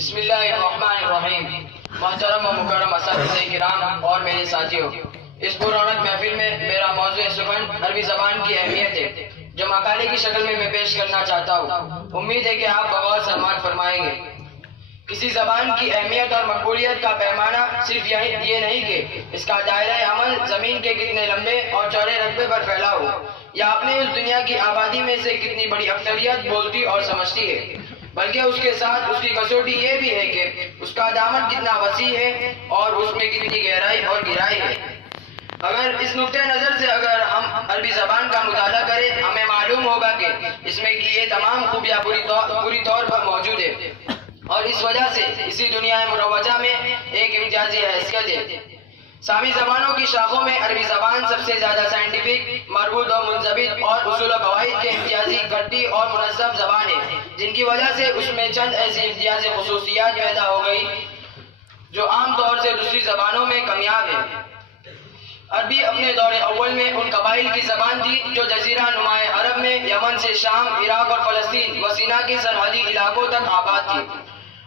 بسم اللہ الرحمن الرحیم۔ محترم و مکرم اساتذہ کرام اور میرے ساتھیوں، اس پررونق محفل میں میرا موضوع سخن عربی زبان کی اہمیت ہے، جو مقالے کی شکل میں پیش کرنا چاہتا ہوں۔ امید ہے کہ آپ بغور سماعت فرمائیں گے۔ کسی زبان کی اہمیت اور مقبولیت کا پیمانہ صرف یہ نہیں کہ اس کا دائرہ عمل زمین کے کتنے لمبے اور چوڑے رقبے پر پھیلا ہو، یا اپنے اس دنیا کی آبادی میں سے کتنی بڑی اکثریت بولتی اور سمجھتی ہے، بلکہ اس کے ساتھ اس کی کسوٹی یہ بھی ہے کہ اس کا دامن کتنا وسیع ہے اور اس میں کتنی گہرائی اور گہرائی ہے۔ اگر اس نقطہ نظر سے اگر ہم عربی زبان کا مطالعہ کریں، ہمیں معلوم ہوگا کہ اس میں کی یہ تمام خوبیاں پوری طور پر موجود ہے، اور اس وجہ سے اسی دنیا مروجہ میں ایک امتیازی حیثیت ہے۔ سامی زبانوں کی شاخوں میں عربی زبان سب سے زیادہ سائنٹیفک، مربوط و منضبط اور اصول و قواعد کے امتیازی گھٹی اور منظم زبان ہے، جن کی وجہ سے اس میں چند ایسی امتیازی خصوصیات پیدا ہو گئی جو عام طور سے دوسری زبانوں میں کمیاب ہے۔ عربی اپنے دور اول میں ان قبائل کی زبان تھی جو جزیرہ نمائے عرب میں یمن سے شام، عراق اور فلسطین و سینا کے سرحدی علاقوں تک آباد تھی،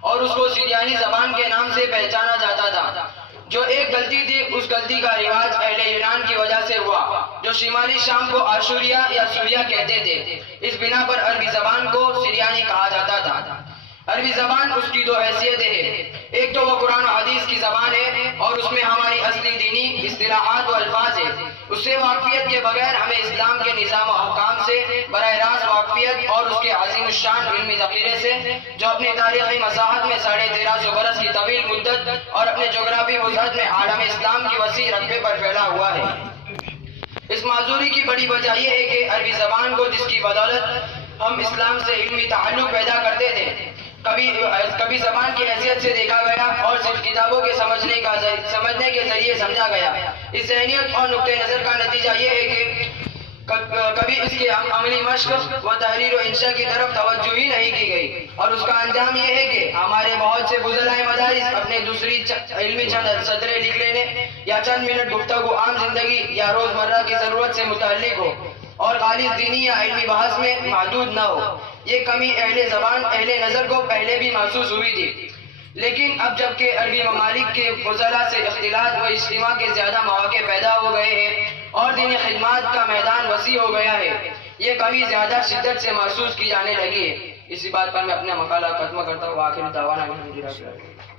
اور اس کو سریانی زبان کے نام سے پہچانا جاتا تھا۔ جو ایک غلطی تھی، اس غلطی کا رواج اہل یونان کی وجہ سے ہوا، جو شمالی شام کو آشوریا یا سوریا کہتے تھے۔ اس بنا پر عربی زبان کو سریانی کہا جاتا تھا۔ عربی زبان اس کی دو حیثیتیں ہیں، ایک تو وہ قرآن و حدیث کی زبان ہے اور اس میں ہماری اصلی دینی اصطلاحات و الفاظ ہیں۔ اس سے واقفیت کے بغیر ہمیں اسلام کے نظام و احکام سے براہ راست واقفیت اور اس کے عظیم الشان علمی ذخیرے سے، جو اپنے تاریخی مساحت میں 1350 برس کی طویل مدت اور اپنے جغرافی وسعت میں عالم اسلام کی وسیع رقبے پر پھیلا ہوا ہے۔ اس معذوری کی بڑی وجہ یہ ہے کہ عربی زبان کو، جس کی بدولت ہم اسلام سے علمی تعلق پیدا کرتے تھے، کبھی زبان کی حیثیت سے دیکھا گیا اور صرف کتابوں کے سمجھنے کے ذریعے سمجھا گیا۔ اس ذہنیت اور نقطہ نظر کا نتیجہ یہ ہے کہ کبھی اس کے عملی مشق و تحریر و انشاء کی طرف توجہ ہی نہیں کی گئی، اور اس کا انجام یہ ہے کہ ہمارے بہت سے فضلائے مدارس اپنے دوسری علمی چند صدرے لکھ لینے یا چند منٹ گفتگو عام زندگی یا روزمرہ کی ضرورت سے متعلق ہو اور خالص دینی یا علمی بحث میں محدود نہ ہو۔ یہ کمی اہل نظر کو پہلے بھی محسوس ہوئی تھی، لیکن اب جب کہ عربی ممالک کے فضلاء سے اختلاط و اجتماع کے زیادہ مواقع پیدا ہو گئے ہیں اور دینی خدمات کا میدان وسیع ہو گیا ہے، یہ کمی زیادہ شدت سے محسوس کی جانے لگی ہے۔ اسی بات پر میں اپنا مقالہ ختم کرتا ہوں۔ آخر دعوانا الحمدللہ۔